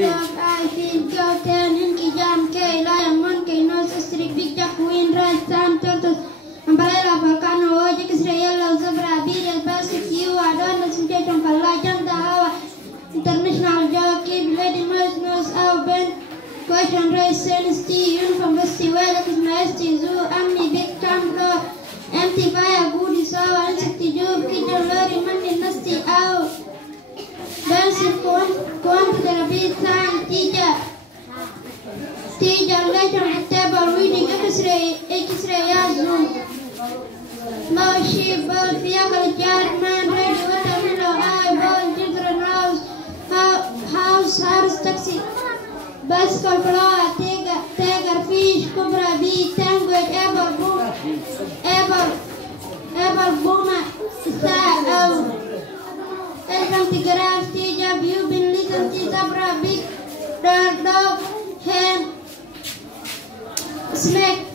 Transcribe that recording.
I feel Goten, Inky Jam, K, Lion, Monkey, Nose, Strict, Big Jack, Wind, Red, Sam, Turtles, Umbrella, Volcano, Ojik, Yellow, Zebra, Beetle, Basket, you, Adon, Situation, Pala, Janta, Hawa, International Jockey, Lady Mouse, Nose, Our Ben, Question, Race, Senesti, Uniform, Bestie, Well, Majesty, Zoo, Amni, Big Camp, Law, Empty Fire, Goody, Sour, Insecti, Job, Kitchen, Lorry, Monday, Nasty, Out. Dancing going to the beat time, teacher, later on the table reading X-ray, Zoom. Mouse, ball, vehicle, jar, man, ready, watermelon, eye, ball, children, house, taxi, bicycle, flower, tiger, fish, cobra, bee, tango, apple, boomer, star, welcome to garage stage. Have you been listening to zebra, big dog, hen, snake,